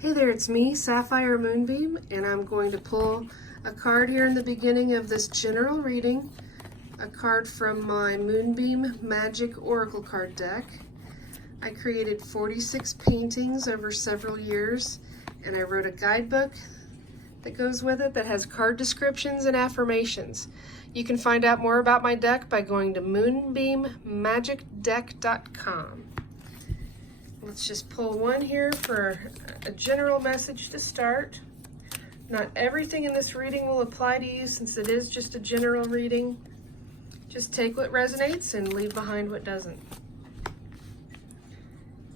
Hey there, it's me, Sapphire Moonbeam, and I'm going to pull a card here in the beginning of this general reading, a card from my Moonbeam Magick Oracle card deck. I created 46 paintings over several years, and I wrote a guidebook that goes with it that has card descriptions and affirmations. You can find out more about my deck by going to moonbeammagickdeck.com. Let's just pull one here for a general message to start. Not everything in this reading will apply to you since it is just a general reading. Just take what resonates and leave behind what doesn't.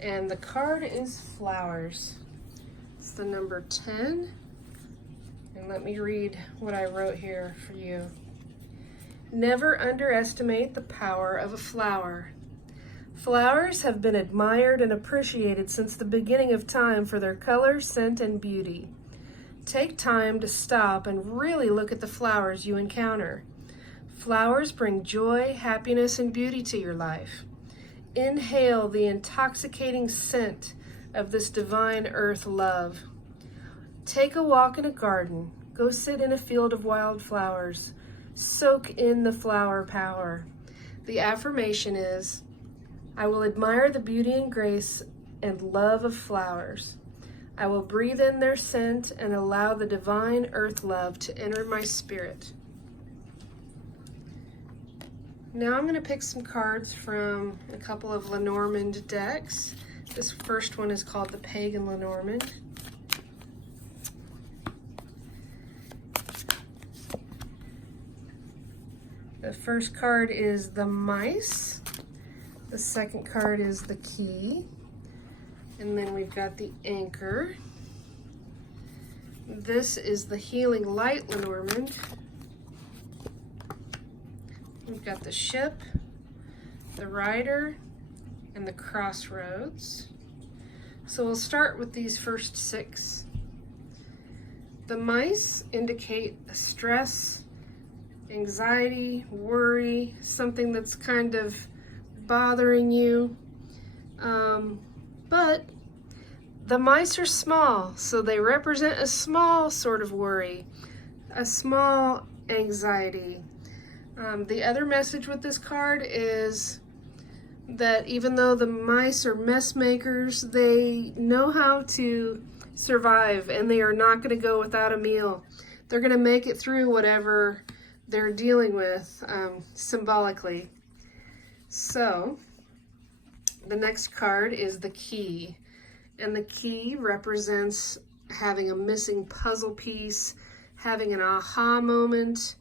And the card is flowers. It's the number 10. And let me read what I wrote here for you. Never underestimate the power of a flower. Flowers have been admired and appreciated since the beginning of time for their color, scent, and beauty. Take time to stop and really look at the flowers you encounter. Flowers bring joy, happiness, and beauty to your life. Inhale the intoxicating scent of this divine earth love. Take a walk in a garden. Go sit in a field of wildflowers. Soak in the flower power. The affirmation is, I will admire the beauty and grace and love of flowers. I will breathe in their scent and allow the divine earth love to enter my spirit. Now I'm going to pick some cards from a couple of Lenormand decks. This first one is called the Pagan Lenormand. The first card is the mice. The second card is the key. And then we've got the anchor. This is the healing light Lenormand. We've got the ship, the rider, and the crossroads. So we'll start with these first 6. The mice indicate stress, anxiety, worry, something that's kind of bothering you. But the mice are small, so they represent a small sort of worry, a small anxiety. The other message with this card is that even though the mice are mess makers, they know how to survive and they are not going to go without a meal. They're going to make it through whatever they're dealing with symbolically. So the next card is the key, and the key represents having a missing puzzle piece, having an aha moment,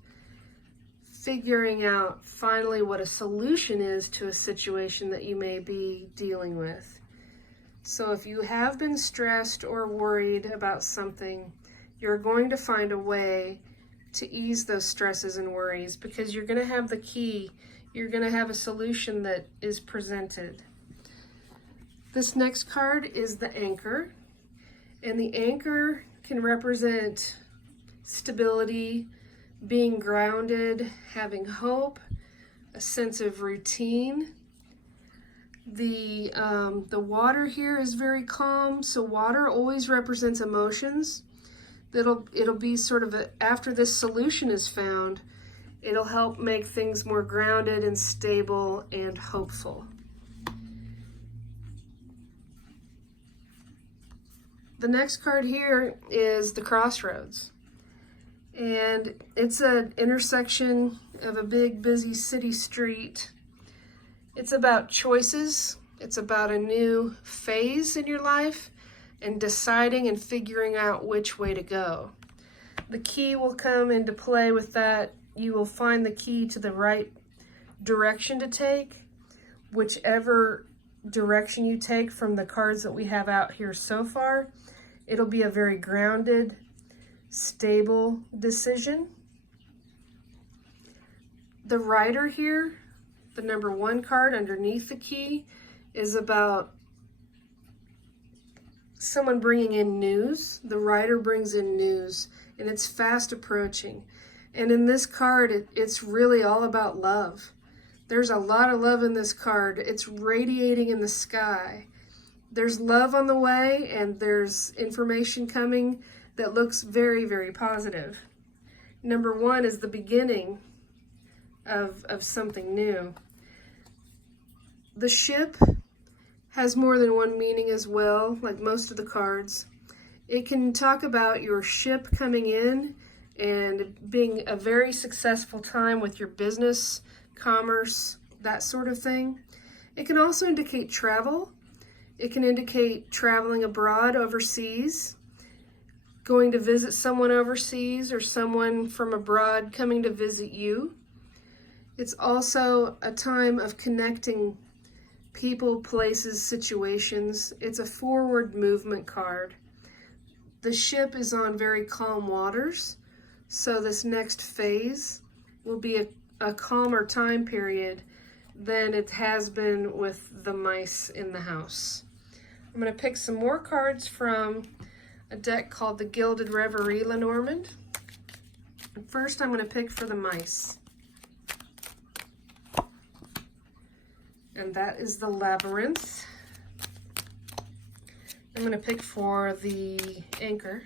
figuring out finally what a solution is to a situation that you may be dealing with. So if you have been stressed or worried about something, you're going to find a way to ease those stresses and worries because you're going to have the key. You're going to have a solution that is presented. This next card is the anchor, and the anchor can represent stability, being grounded, having hope, a sense of routine. The water here is very calm, so water always represents emotions. It'll be sort of after this solution is found, it'll help make things more grounded and stable and hopeful. The next card here is the crossroads. And it's an intersection of a big, busy city street. It's about choices. It's about a new phase in your life and deciding and figuring out which way to go. The key will come into play with that. You will find the key to the right direction to take. Whichever direction you take from the cards that we have out here so far, it'll be a very grounded, stable decision. The rider here, the number 1 card underneath the key, is about someone bringing in news. The rider brings in news, and it's fast approaching. And in this card, it's really all about love. There's a lot of love in this card. It's radiating in the sky. There's love on the way, and there's information coming that looks very, very positive. Number 1 is the beginning of something new. The ship has more than one meaning as well, like most of the cards. It can talk about your ship coming in and being a very successful time with your business, commerce, that sort of thing. It can also indicate travel. It can indicate traveling abroad, overseas, going to visit someone overseas, or someone from abroad coming to visit you. It's also a time of connecting people, places, situations. It's a forward movement card. The ship is on very calm waters, so this next phase will be a calmer time period than it has been with the mice in the house. I'm going to pick some more cards from a deck called the Gilded Reverie Lenormand. First, I'm going to pick for the mice. And that is the Labyrinth. I'm going to pick for the Anchor.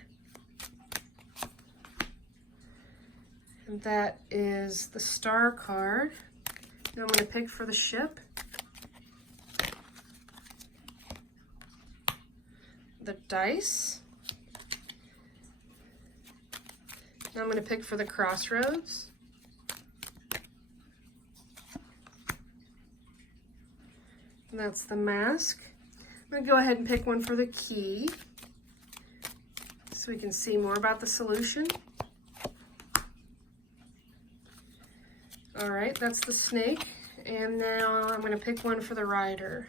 And that is the Star card. Now I'm going to pick for the Ship. The Dice. Now I'm going to pick for the Crossroads. And that's the Mask. I'm going to go ahead and pick one for the Key so we can see more about the solution. All right, that's the Snake. And now I'm going to pick one for the Rider.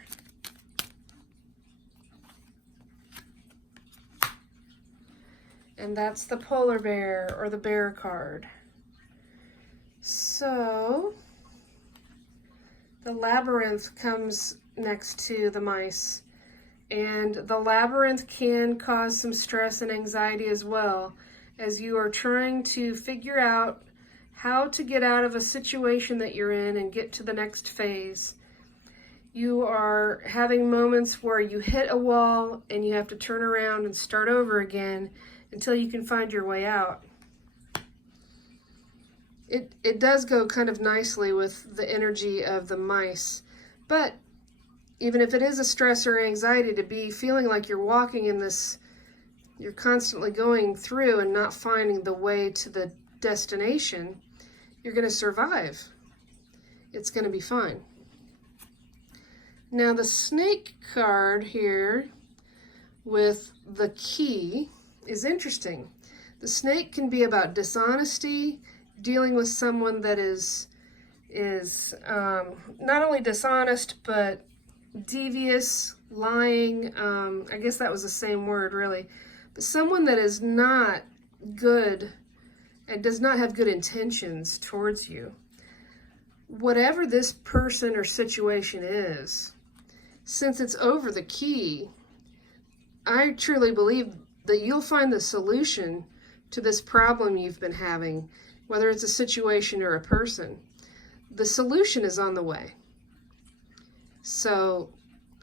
And that's the Polar Bear, or the Bear card. So the Labyrinth comes next to the Mice. And the Labyrinth can cause some stress and anxiety as well, as you are trying to figure out how to get out of a situation that you're in and get to the next phase. You are having moments where you hit a wall and you have to turn around and start over again until you can find your way out. It does go kind of nicely with the energy of the Mice, but even if it is a stress or anxiety to be feeling like you're walking in this, you're constantly going through and not finding the way to the destination, you're going to survive. It's going to be fine. Now the Snake card here with the Key is interesting. The Snake can be about dishonesty, dealing with someone that is not only dishonest, but devious, lying, I guess that was the same word really, but someone that is not good and does not have good intentions towards you. Whatever this person or situation is, since it's over the Key, I truly believe that you'll find the solution to this problem you've been having, whether it's a situation or a person. The solution is on the way. So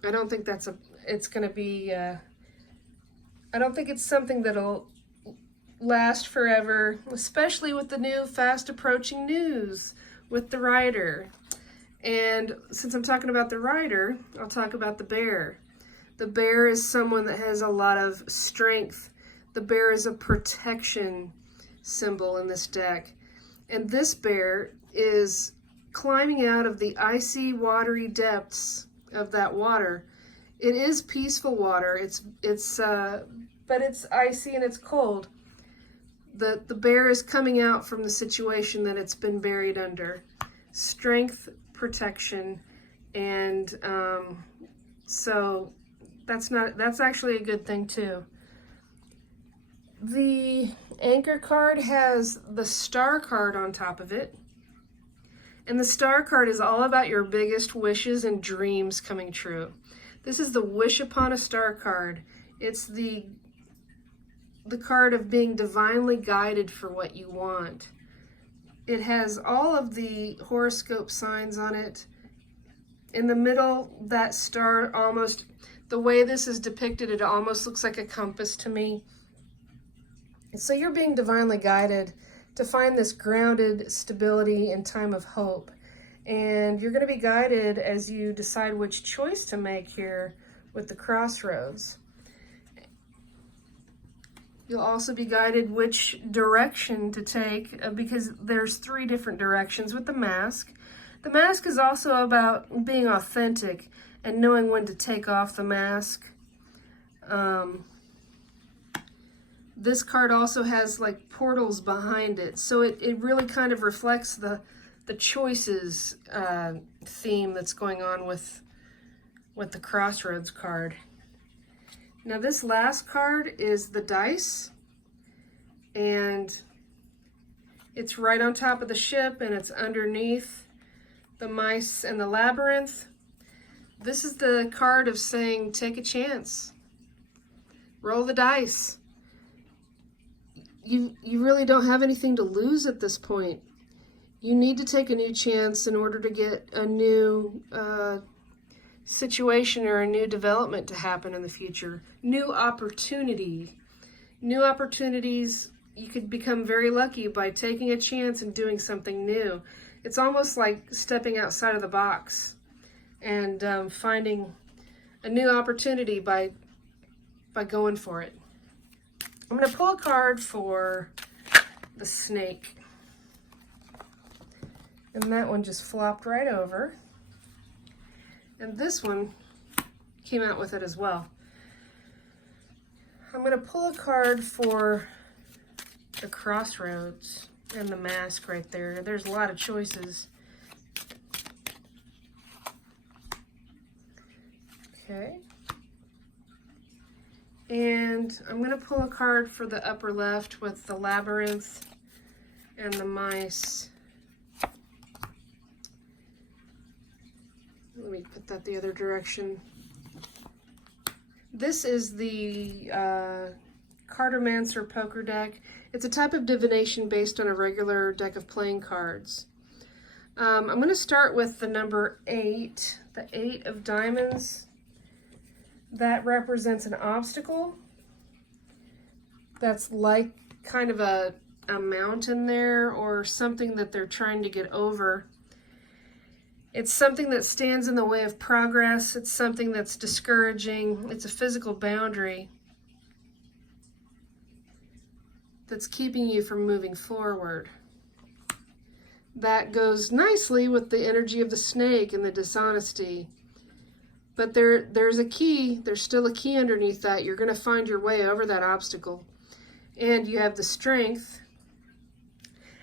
I don't think it's going to be, I don't think it's something that'll last forever, especially with the new fast approaching news with the Rider. And since I'm talking about the Rider, I'll talk about the Bear. The Bear is someone that has a lot of strength. The Bear is a protection symbol in this deck. And this Bear is climbing out of the icy, watery depths of that water. It is peaceful water. But it's icy and it's cold. The Bear is coming out from the situation that it's been buried under. Strength, protection, and so that's actually a good thing too. The Anchor card has the Star card on top of it. And the Star card is all about your biggest wishes and dreams coming true. This is the Wish Upon a Star card. It's the card of being divinely guided for what you want. It has all of the horoscope signs on it. In the middle, that star The way this is depicted, it almost looks like a compass to me. So you're being divinely guided to find this grounded stability in time of hope. And you're going to be guided as you decide which choice to make here with the crossroads. You'll also be guided which direction to take, because there's 3 different directions with the mask. The mask is also about being authentic and knowing when to take off the mask. This card also has like portals behind it, so it really kind of reflects the choices theme that's going on with the Crossroads card. Now this last card is the dice, and it's right on top of the ship, and it's underneath the mice and the labyrinth. This is the card of saying, take a chance. Roll the dice. You really don't have anything to lose at this point. You need to take a new chance in order to get a new situation or a new development to happen in the future. New opportunity. New opportunities, you could become very lucky by taking a chance and doing something new. It's almost like stepping outside of the box and finding a new opportunity by going for it. I'm going to pull a card for the snake. And that one just flopped right over. And this one came out with it as well. I'm going to pull a card for the crossroads and the mask right there. There's a lot of choices. Okay. And I'm going to pull a card for the upper left with the labyrinth and the mice. Let me put that the other direction. This is the Cartomancer poker deck. It's a type of divination based on a regular deck of playing cards. I'm going to start with the number 8, the 8 of diamonds. That represents an obstacle. That's like kind of a mountain there, or something that they're trying to get over. It's something that stands in the way of progress. It's something that's discouraging. It's a physical boundary that's keeping you from moving forward. That goes nicely with the energy of the snake and the dishonesty. But there's a key. There's still a key underneath that. You're going to find your way over that obstacle. And you have the strength.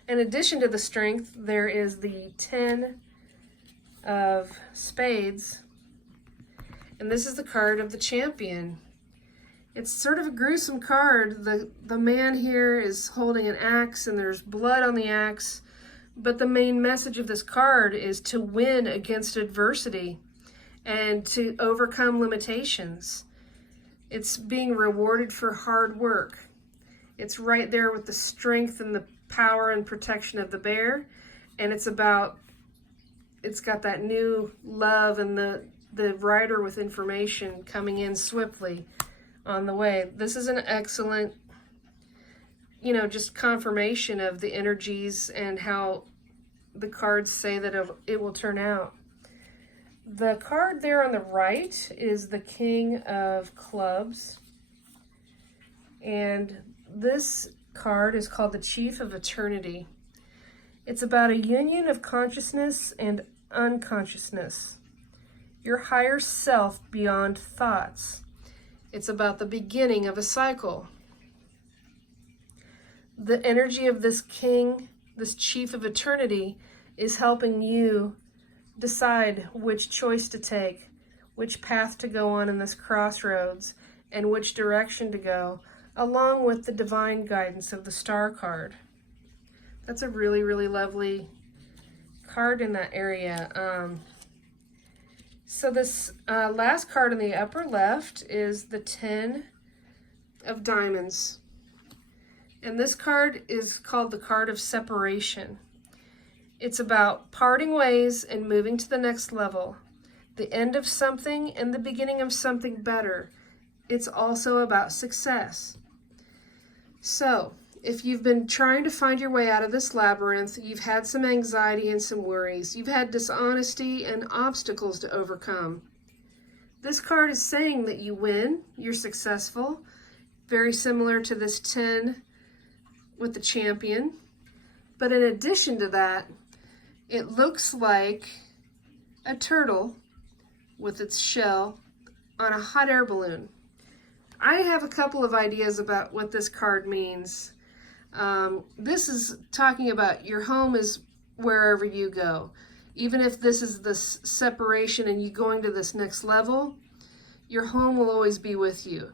In addition to the strength, there is the 10 of spades. And this is the card of the champion. It's sort of a gruesome card. The man here is holding an axe, and there's blood on the axe. But the main message of this card is to win against adversity and to overcome limitations. It's being rewarded for hard work. It's right there with the strength and the power and protection of the bear. And it's got that new love and the rider with information coming in swiftly on the way. This is an excellent, just confirmation of the energies and how the cards say that it will turn out. The card there on the right is the King of Clubs. And this card is called the Chief of Eternity. It's about a union of consciousness and unconsciousness. Your higher self beyond thoughts. It's about the beginning of a cycle. The energy of this king, this Chief of Eternity, is helping you decide which choice to take, which path to go on in this crossroads, and which direction to go, along with the divine guidance of the Star card. That's a really, really lovely card in that area. So this last card in the upper left is the 10 of diamonds. And this card is called the card of separation. It's about parting ways and moving to the next level. the end of something and the beginning of something better. It's also about success. So, if you've been trying to find your way out of this labyrinth, you've had some anxiety and some worries, you've had dishonesty and obstacles to overcome. This card is saying that you win, you're successful, very similar to this 10 with the champion. But in addition to that, it looks like a turtle with its shell on a hot air balloon. I have a couple of ideas about what this card means. This is talking about your home is wherever you go. Even if this is this separation and you going to this next level, your home will always be with you.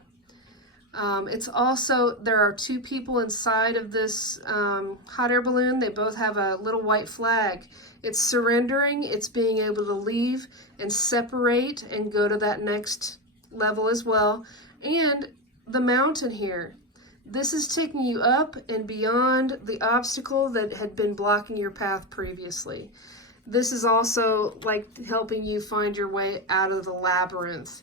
It's also, there are two people inside of this hot air balloon. They both have a little white flag. It's surrendering, it's being able to leave and separate and go to that next level as well. And the mountain here. This is taking you up and beyond the obstacle that had been blocking your path previously. This is also like helping you find your way out of the labyrinth.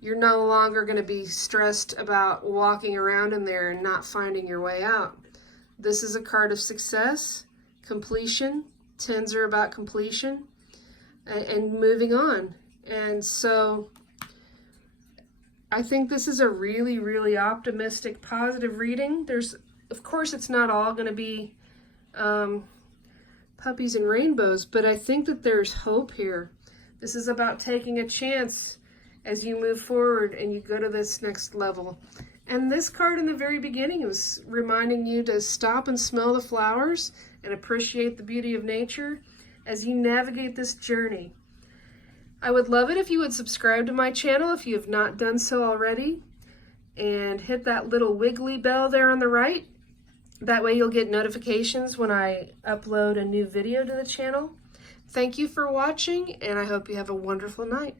You're no longer going to be stressed about walking around in there and not finding your way out. This is a card of success, completion. 10s are about completion and moving on. And so I think this is a really, really optimistic, positive reading. Of course, it's not all going to be puppies and rainbows, but I think that there's hope here. This is about taking a chance as you move forward and you go to this next level. And this card in the very beginning was reminding you to stop and smell the flowers and appreciate the beauty of nature as you navigate this journey. I would love it if you would subscribe to my channel if you have not done so already, and hit that little wiggly bell there on the right. That way you'll get notifications when I upload a new video to the channel. Thank you for watching, and I hope you have a wonderful night.